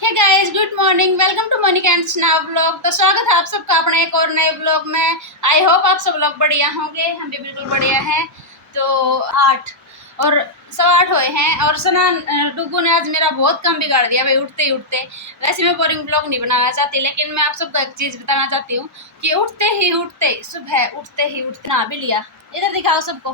Hey guys, good morning. Welcome to Monica and snap vlog. तो स्वागत है आप सबका अपने एक और नए व्लॉग में। आई होप आप सब लोग बढ़िया होंगे। हम भी बिल्कुल बढ़िया हैं। तो 8 और 8:15 हुए हैं और सना डुगू ने आज मेरा बहुत काम बिगाड़ दिया भाई, उठते ही उठते। वैसे मैं बोरिंग व्लॉग नहीं बनाना चाहती, लेकिन मैं आप सबको एक चीज़ बताना चाहती हूँ कि सुबह उठते ही उठते नहा भी लिया। इधर दिखाओ सबको,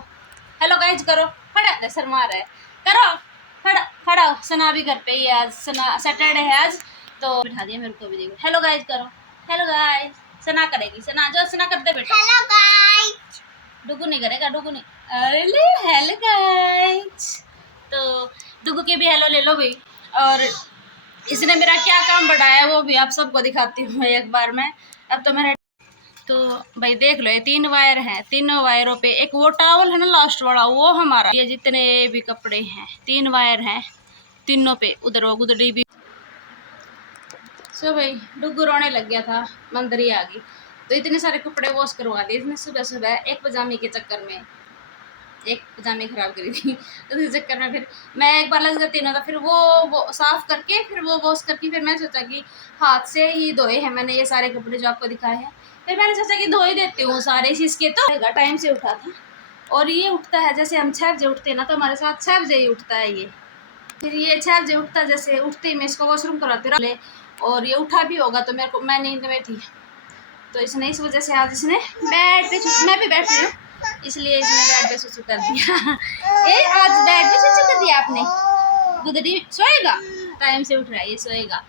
हेलो गाइज करो। खड़ा शर्मा रहा है, करो। खड़ा खड़ा हो। सना भी घर पे ही है आज, सना सैटरडे है आज, तो बिठा दिया मेरे को भी। देखो हेलो गाइज करो। हेलो गाइज सना करेगी, सना जो सना कर दे बेटा। Hello guys. डुगू नहीं करेगा, डुगू नहीं। अरे हेलो गाइज। तो डुगू के भी हेलो ले लो भाई। और इसने मेरा क्या काम बढ़ाया वो भी आप सबको दिखाती हूँ एक बार में। अब तो मेरा तो भाई देख लो, ये 3 वायर हैं। तीनों वायरों पे एक वो टावल है ना लास्ट वाला, वो हमारा। ये जितने भी कपड़े हैं 3 वायर हैं तीनों पे। उधर वो गुदड़ी भी। सो भाई डुगू रोने लग गया था, मंदरी आ गई, तो इतने सारे कपड़े वॉश करवा दिए इसने सुबह सुबह एक पजामे के चक्कर में। एक पजामे खराब करी थी तो इस चक्कर में फिर मैं एक बार लग जाती ना, तो फिर वो साफ करके फिर वो वॉश करके फिर मैं सोचा कि हाथ से ही धोए हैं मैंने ये सारे कपड़े जो आपको दिखाए हैं। फिर मैंने सोचा कि धो ही देती हूँ सारे इसके। तो टाइम से उठा था और ये उठता है जैसे हम 6 बजे उठते हैं ना, तो हमारे साथ 6 बजे ही उठता है ये। फिर ये 6 बजे उठता, जैसे उठते ही मैं इसको वॉशरूम कराती रहा। और ये उठा भी होगा तो मेरे को, मैं नींद में थी, तो इसने इस वजह से आज इसने बेड पे, मैं भी बैठ रही हूँ इसलिए इसने बेड पे सुसु कर दिया। ए आज बेड पे सुसु कर दिया आपने। गुदड़ी सोएगा, टाइम से उठ रहा है ये, सोएगा।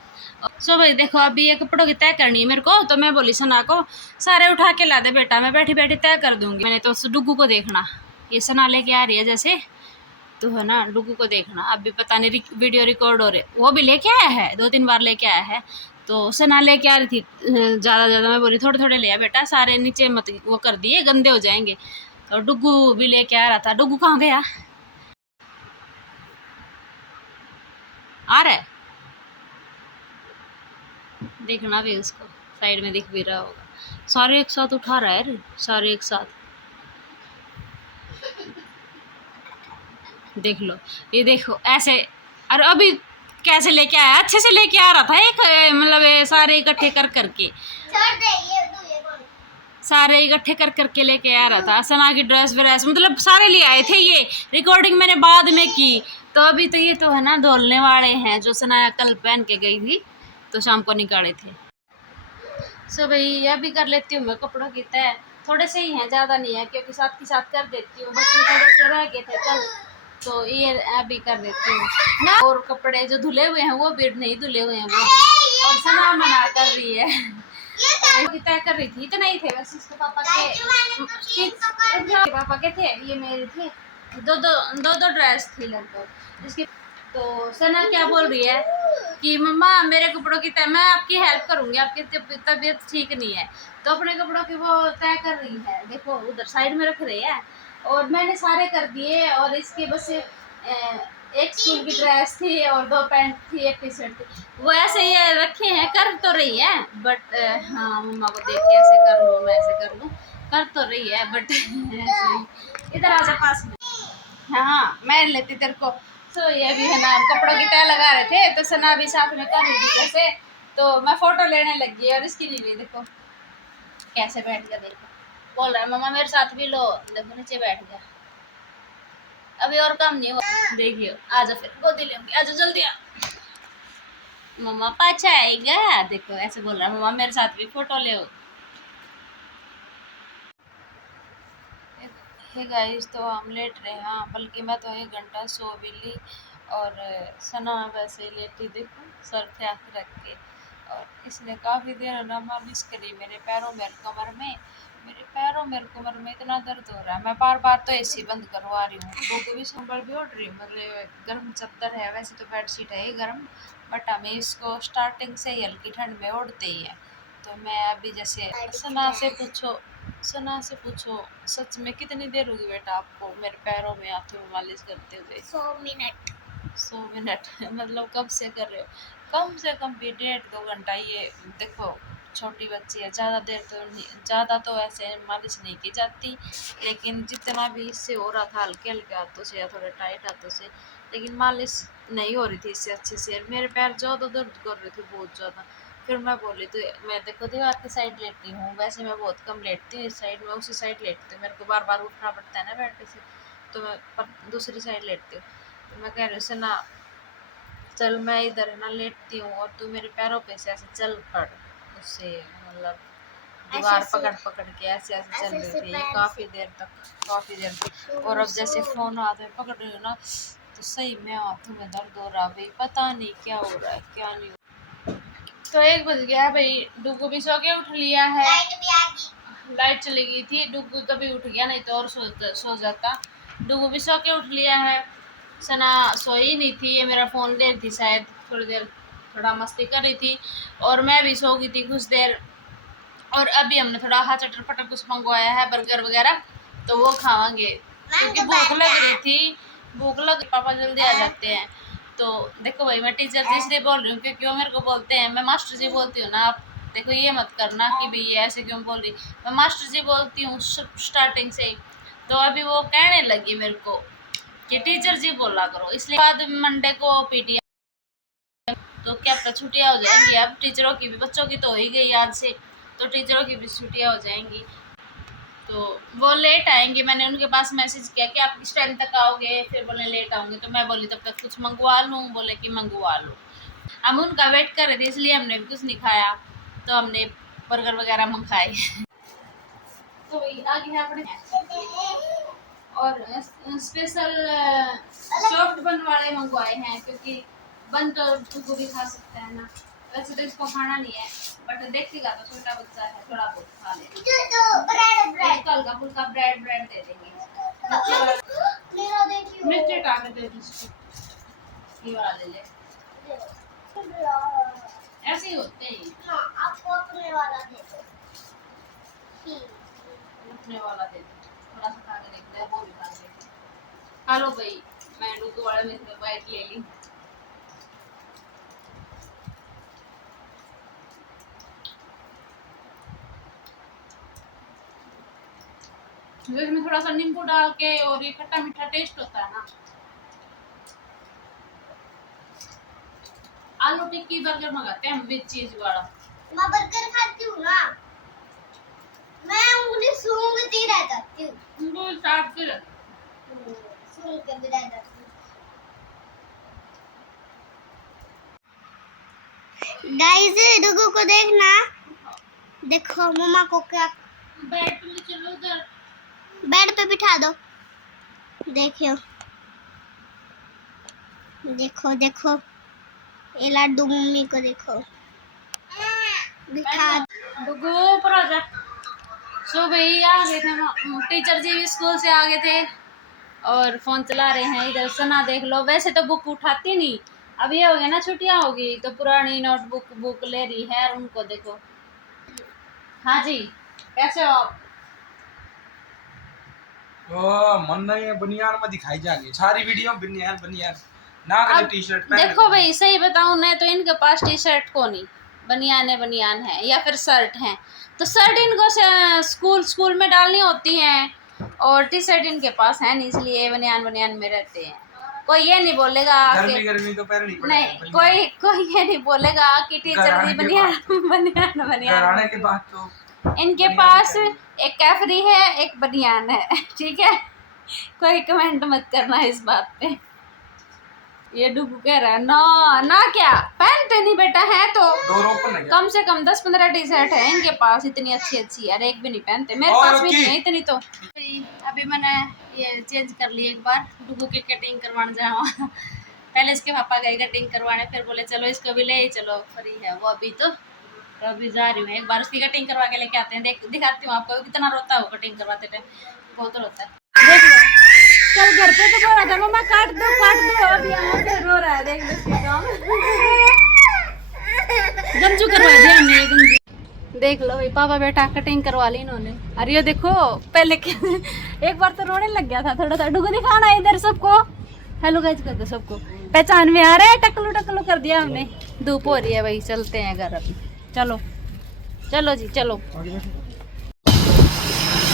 सो भाई देखो, अभी ये कपड़ों की तय करनी है मेरे को, तो मैं बोली सना को सारे उठा के ला दे बेटा, मैं बैठी बैठी तय कर दूंगी। मैंने तो उस डुगू को देखना, ये सना लेके आ रही है जैसे, तो है ना डुगू को देखना। अभी पता नहीं वीडियो रिकॉर्ड हो रहे, वो भी लेके आया है 2-3 बार लेके आया है। तो सना लेके आ रही थी ज़्यादा ज़्यादा, मैं बोली थोड़े थोड़े ले आ बेटा, सारे नीचे मत वो कर दिए, गंदे हो जाएंगे। तो डुगू भी लेके आ रहा था। डुगू कहाँ गया? आ रहा है, देखना भी उसको, साइड में दिख भी रहा होगा। सारे एक साथ उठा रहा है रे, सारे एक साथ। देख लो, ये देखो ऐसे। और अभी कैसे लेके आया, अच्छे से लेके आ रहा था एक, मतलब सारे इकट्ठे कर करके, सारे इकट्ठे कर करके लेके आ रहा था। सना की ड्रेस व्रेस मतलब सारे ले आए थे। ये रिकॉर्डिंग मैंने बाद में की, तो अभी तो ये तो है ना धोलने वाले हैं, जो सना कल पहन के गई थी तो शाम को निकाले थे। सो भाई यह भी कर लेती हूँ मैं कपड़ों की तय। थोड़े से ही हैं, ज़्यादा नहीं है, क्योंकि साथ के साथ कर देती हूँ, बस ये थोड़े से रह गए थे कल, तो ये अभी कर देती हूँ ना। और कपड़े जो धुले हुए हैं वो भी नहीं धुले हुए हैं वो भी। और सना मना कर रही है तय कर रही थी, तो नहीं थे बस इसके पापा के पापा के थे, ये मेरे थे। दो ड्रेस थी लगभग इसकी। तो सना क्या बोल रही है कि मम्मा मेरे कपड़ों की तय मैं आपकी हेल्प करूंगी, आपकी तबीयत ठीक नहीं है, तो अपने कपड़ों की वो तय कर रही है। देखो उधर साइड में रख रहे हैं, और मैंने सारे कर दिए। और इसके बस एक स्कूल की ड्रेस थी और 2 पैंट थी, एक टी शर्ट थी, वो ऐसे ये रखे हैं। कर तो रही है बट हाँ मम्मा को देख के ऐसे कर लूँ, मैं ऐसे कर लूँ, कर तो रही है बट ऐसे। इधर आजा पास में। हाँ मैं लेती तेरे को। तो ये भी है ना, कपड़ों की तय लगा रहे थे, तो सना भी साथ में कर रही थी जैसे, तो मैं फोटो लेने लगी और इसकी नहीं ली। देखो कैसे बैठ गया, देखो बोल रहा है मम्मा मेरे साथ भी लो, देखो नीचे बैठ गया। अभी और काम नहीं हुआ, देखियो। आजा फिर गोदी लेंगे, आजा जल्दी आ। मम्मा पाछा आएगा, देखो ऐसे बोल रहा है मम्मा मेरे साथ भी फोटो ले। हे गाइस, तो हम लेट रहे हैं, हाँ बल्कि मैं तो 1 घंटा सो भी ली। और सना वैसे ही लेटी, देखो सर थे रख के। और इसने काफ़ी देर ना मालिश करी मेरे पैरों में, कमर में। मेरे पैरों में कमर में इतना दर्द हो रहा है, मैं बार बार तो एसी बंद करवा रही हूँ, क्योंकि भी संभल भी उठ रही हूँ। मतलब गर्म चद्दर है, वैसे तो बेडशीट है ही गर्म, बट हमें इसको स्टार्टिंग से ही हल्की ठंड में ओढ़ते ही है। तो मैं अभी जैसे सना से पूछो सच में कितनी देर होगी बेटा आपको मेरे पैरों में हाथों में मालिश करते हुए? 100 मिनट। 100 मिनट मतलब कब से कर रहे हो? कम से कम भी 1.5-2 घंटा। ये देखो छोटी बच्ची है, ज़्यादा देर तो नहीं, ज़्यादा तो ऐसे मालिश नहीं की जाती, लेकिन जितना भी इससे हो रहा था हल्के हल्के हाथों से या थोड़े टाइट हाथों से, लेकिन मालिश नहीं हो रही थी इससे अच्छे से। मेरे पैर ज़्यादा दर्द कर रहे थे, बहुत ज़्यादा। फिर मैं बोली तो मैं देखो दीवार की साइड लेटती हूँ, वैसे मैं बहुत कम लेटती हूँ इस साइड में, उसी साइड लेटती हूँ। मेरे को बार बार उठना पड़ता है ना बेड से, तो मैं दूसरी साइड लेटती हूँ। तो मैं कह रही हूँ ना, चल मैं इधर है ना लेटती हूँ और तू मेरे पैरों पे से ऐसे चल पड़, उससे मतलब दीवार पकड़ पकड़ के ऐसे ऐसे चल रही थी काफ़ी देर तक। और अब जैसे फ़ोन हाथ में पकड़ रही हूँ ना, तो सही में हाथों में दर्द हो रहा भाई, पता नहीं क्या हो रहा है क्या नहीं हो रहा। तो 1 बज गया भाई, डुगू भी सो के उठ लिया है, लाइट चली गई थी, डुगू तभी उठ गया, नहीं तो और सो जाता। डुगू भी सो के उठ लिया है, सना सोई नहीं थी, ये मेरा फ़ोन ले रही थी शायद थोड़ी देर, थोड़ा मस्ती कर रही थी, और मैं भी सो गई थी कुछ देर। और अभी हमने थोड़ा चटर पटर कुछ मंगवाया है, बर्गर वगैरह, तो वो खावांगे क्योंकि भूख लग रही थी, भूख लग, पापा जल्दी आ जाते हैं। तो देखो भाई, मैं टीचर जी इसलिए बोल रही हूँ क्योंकि वो मेरे को बोलते हैं, मैं मास्टर जी बोलती हूँ ना, आप देखो ये मत करना कि भाई ये ऐसे क्यों बोल रही, मैं मास्टर जी बोलती हूँ स्टार्टिंग से ही। तो अभी वो कहने लगी मेरे को कि टीचर जी बोला करो, इसलिए बाद मंडे को पीटी, तो क्या पता छुट्टियाँ हो जाएंगी अब टीचरों की भी, बच्चों की तो हो ही गई आज से, तो टीचरों की भी छुट्टियाँ हो जाएंगी। तो वो लेट आएंगे, मैंने उनके पास मैसेज किया कि आप किस टाइम तक आओगे, फिर बोले लेट आऊँगी, तो मैं बोली तब तक कुछ मंगवा लूँ, बोले कि मंगवा लो। हम उनका वेट कर रहे थे इसलिए हमने भी कुछ नहीं खाया, तो हमने बर्गर वगैरह मंगाए। तो आगे है अपने और स्पेशल सॉफ्ट बन वाले मंगवाए हैं, क्योंकि बन तो उसको भी खा सकता है ना, वैसे तो इसको खाना नहीं है, बट देखेगा तो छोटा बच्चा है, थोड़ा बहुत खा ले, हल्का फुल्का ब्रेड दे देंगे। मिर्ची काट दे इसको, ये वाला ले ले, ऐसे ही होते हैं। आपको अपने वाला दे दो, अपने वाला दे दो, थोड़ा सा खा के देख ले, वो भी खा ले। खा लो भाई, मैं डुगू वाले में से बाइट ले ली। इसमें थोड़ा सा नींबू डाल के, और ये खट्टा मीठा टेस्ट होता है ना। आलू टिक्की बर्गर मंगाते हैं हम विद चीज वाला। मैं बर्गर खाती हूँ ना, मैं उंगली सूंघती रह जाती हूँ, उंगली चाटती रहती हूँ, सूंघ के भी रह जाती हूँ। गाइस डुगू को देखना, देखो मम्मा को क्या, बेड पे चलो, उधर बेड पे बिठा दो, देखो देखो देखो, ये लड्डू मम्मी को देखो, बिठा डुगू ऊपर आ जा। सो भाई आ गए थे टीचर जी भी स्कूल से आ गए थे और फोन चला रहे हैं, इधर सना देख लो, वैसे तो बुक उठाती नहीं, अब ये हो गया ना छुट्टियां होगी तो पुरानी नोटबुक बुक ले रही है, और उनको देखो। हाँ जी, कैसे हो आप? मन नहीं है, बनियान में दिखाई जाएगी सारी वीडियो, बनियान बनियान ना करे टी शर्ट पहन। देखो भाई सही बताऊं ना, तो इनके पास टी शर्ट को नहीं, बनियान है या फिर शर्ट है, तो शर्ट इनको स्कूल में डालनी होती है, और टी शर्ट इनके पास है नहीं, इसलिए बनियान में रहते हैं। कोई ये नहीं बोलेगा गर्मी तो पहननी पड़ेगी, नहीं कोई ये नहीं बोलेगा कि टीचर जी बनियान के बाद तो इनके पास एक कैफरी है, एक बनियान है, ठीक है, कोई कमेंट मत करना इस बात पे। ये डुगू कह रहा है ना ना, क्या पहनते नहीं बेटा, है तो कम से कम 10-15 टी शर्ट है इनके पास, इतनी अच्छी यार, एक भी नहीं पहनते, मेरे पास भी नहीं है इतनी। तो अभी मैंने ये चेंज कर ली एक बार, डुगू की कटिंग करवाने जाऊँ। पहले इसके पापा गए कटिंग करवाने, फिर बोले चलो इसको भी ले चलो, फ्री है वो अभी, तो अभी जा रही हूँ, एक बार उसकी कटिंग करवा के लेके आते हैं, दिखाती हूँ आपको कितना रोता है वो कटिंग करवाते टाइम, बहुत रोता है। देख लो, कल घर पे तो बोल रहा था मम्मा काट दो, अब यहाँ पे रो रहा है, देख लो काम गंजू करवा दिया हमने, ये गंजू देख लो भाई, पापा बेटा कटिंग करवा ली इन्होंने। अरे ये देखो पहले एक बार तो रोने लग गया था थोड़ा सा, डुगू दिखाना इधर सबको, हेलो गाइस कर दो सबको, पहचान में आ रहा है, टकलू कर दिया हमने। धूप हो रही है भाई, चलते हैं घर अभी, चलो जी चलो।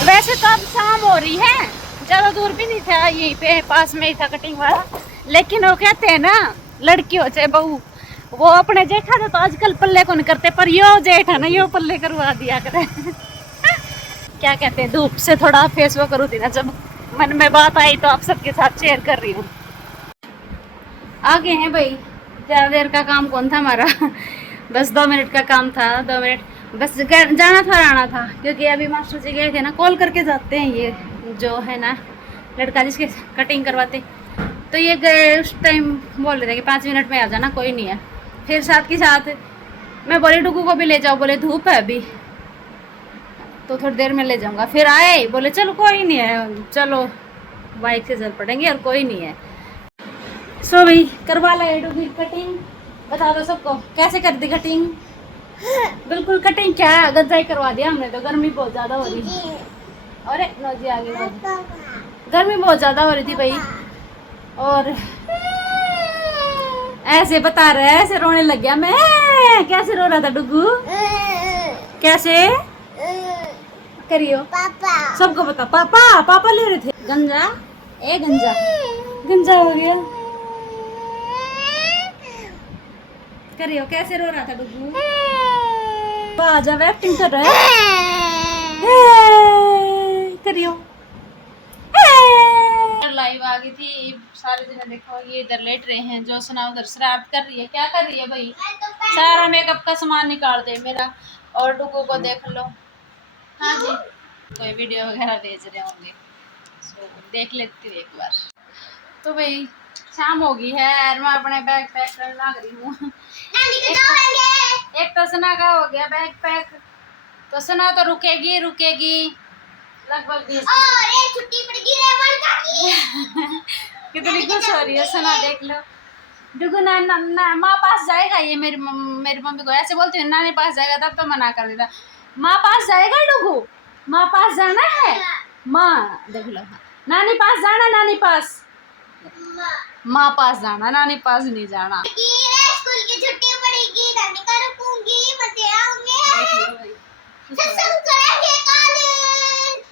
वैसे तो अब शाम हो रही है, ज़्यादा दूर भी नहीं था, यहीं पे पास में ही था कटिंग वाला, लेकिन वो कहते हैं ना, लड़की हो चाहे बहू, वो अपने जेठा था तो आजकल पल्ले को नहीं करते, पर यो जेठ है ना, यो पल्ले करवा दिया करे। क्या कहते हैं, धूप से थोड़ा फेस वो करूँ थी ना, जब मन में बात आई तो आप सबके साथ शेयर कर रही हूँ। आगे हैं भाई, ज़्यादा देर का काम कौन था हमारा। बस 2 मिनट का काम था, 2 मिनट बस जाना था, आना था, क्योंकि अभी मास्टर जी गए थे ना, कॉल करके जाते हैं ये जो है ना लड़का जिसके कटिंग करवाते, तो ये गए उस टाइम बोल रहे थे कि 5 मिनट में आ जाना, कोई नहीं है। फिर साथ के साथ मैं बोली डुगू को भी ले जाओ, बोले धूप है अभी तो थोड़ी देर में ले जाऊंगा। फिर आए बोले चलो कोई नहीं है, चलो बाइक से चल पड़ेंगे और कोई नहीं है। सो भाई करवा लाए डुगू की कटिंग। बता दो सबको कैसे कर दी कटिंग। बिल्कुल कटिंग क्या है, गंजाई करवा दिया हमने तो, गर्मी बहुत ज़्यादा हो रही थी। अरे नौजी आ गई, नौजी गर्मी बहुत ज़्यादा हो रही थी भाई, और ऐसे बता रहे हैं, ऐसे रोने लग गया मैं। कैसे रो रहा था डुगू, कैसे करियो पापा, सबको बता पापा, पापा ले रहे थे गंजा, ए गंजा, गंजा हो गया। करियो कैसे रो रहा था डुगू, बाजा एक्टिंग कर रहा है, करियो। लाइव आ गई थी, सारे दिन देखो ये इधर लेट रहे हैं, जो सुना उधर शरारत कर रही है। क्या कर रही है भाई, सारा मेकअप का सामान निकाल दे मेरा, और डुगू को देख लो। हाँ जी, कोई वीडियो वगैरह भेज रहे होंगे, सो देख लेती हूँ एक बार। तो भाई शाम हो गई है, मैं अपने बैग पैक करने लग रही हूँ। एक तो सना का हो गया बैग पैक, तो सना तो रुकेगी लगभग 20 छुट्टी पड़ गई कितनी खुश हो रही है सना, देख लो। डुगू ना माँ पास जाएगा, ये मेरी मम्मी को ऐसे बोलती हूँ, नानी पास जाएगा, तब तो मना कर देता, माँ पास जाएगा डुगू, माँ पास जाना है, माँ देख लो, नानी पास जाना, नानी पास, माँ पास जाना, नानी पास नहीं जाना। स्कूल की छुट्टी पड़ेगी, नानी का रुकूंगी, मजे आऊंगे,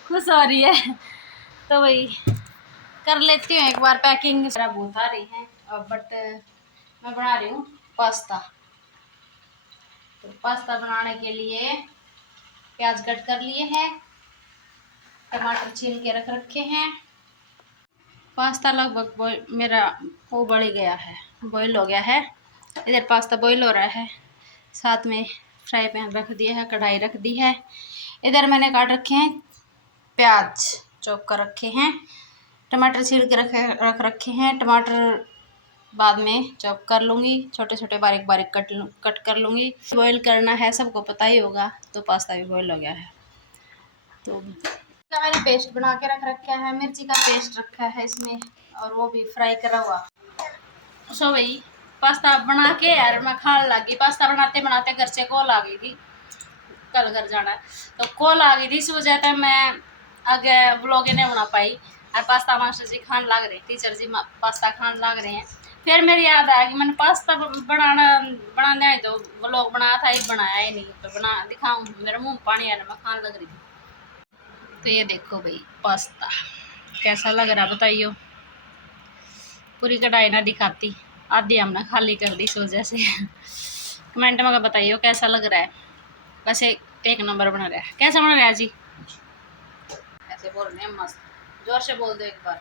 खुश हो रही है। तो वही कर लेती हूँ एक बार पैकिंग, मेरा बहुत आ रही है अब, बट मैं बना रही हूँ पास्ता। तो पास्ता बनाने के लिए प्याज कट कर लिए हैं, टमाटर छील के रख रखे हैं। पास्ता लगभग मेरा वो बढ़ गया है, बॉईल हो गया है। इधर पास्ता बॉईल हो रहा है, साथ में फ्राई पैन रख दिया है, कढ़ाई रख दी है। इधर मैंने काट रखे हैं प्याज, चॉप कर रखे हैं, टमाटर छील के रख रखे हैं। टमाटर बाद में चॉप कर लूँगी, छोटे छोटे बारीक बारीक कट कर लूँगी। बॉईल करना है, सबको पता ही होगा। तो पास्ता भी बॉईल हो गया है, तो मैंने पेस्ट बना के रख रखा है, मिर्ची का पेस्ट रखा है इसमें, और वो भी फ्राई करा हुआ। सो भाई पास्ता बना के यार मैं खाने लगी। पास्ता बनाते बनाते घर से कॉल आ गई थी, कल घर जाना है तो कॉल आ गई थी, इस वजह से मैं आगे व्लॉग नहीं बना पाई। और पास्ता मास्टर जी खान लग रहे, टीचर जी पास्ता खान लग रहे हैं। फिर मेरी याद आया कि मैंने पास्ता बनाना है, तो व्लॉग बनाया था, ही बनाया ही नहीं, तो बना दिखाऊँ, मेरे मुँह पानी आ रहा, मैं खान लग रही थी। तो ये देखो भाई पास्ता कैसा लग रहा बताइयो। पूरी कढ़ाई ना दिखाती, आधी हमने खाली कर दी इस वजह से। कमेंट में बताइयो कैसा लग रहा है। वैसे 1 नंबर बना रहा है। कैसा बना रहा है जी, ऐसे बोल रहे हैं मस्त, जोर से बोल दो एक बार,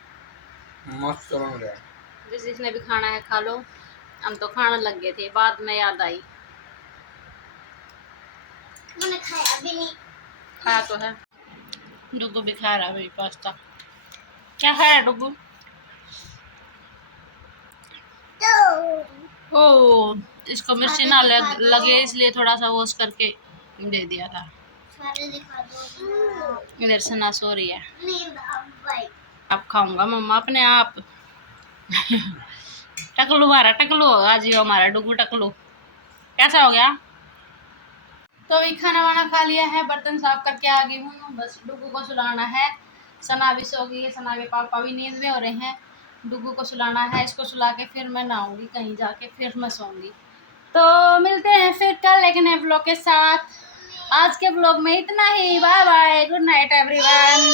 मस्त बन रहा है। जिसने भी खाना है खा लो, हम तो खाने लग गए थे, बाद में याद आई। मैंने खाया भी नहीं, खाया तो है, डुगू भी खा रहा है भाई पास्ता। क्या खाया डुगू, ओ इसको मिर्ची ना लगे इसलिए थोड़ा सा वॉश करके दे दिया था। इधर से ना सो रही है, आप खाऊंगा मम्मा अपने आप। टकलू हमारा, टकलू होगा आज हमारा डुगू टकलू। कैसा हो गया, तो अभी खाना वाना खा लिया है, बर्तन साफ करके आ गई हूँ, बस डुगू को सुलाना है। सना भी सो गई है, सना के पापा भी नींद में हो रहे हैं, डुगू को सुलाना है। इसको सुला के फिर मैं नहाऊंगी कहीं जाके, फिर मैं सोऊंगी। तो मिलते हैं फिर कल एक नए ब्लॉग के साथ। आज के ब्लॉग में इतना ही, bye bye, good night everyone.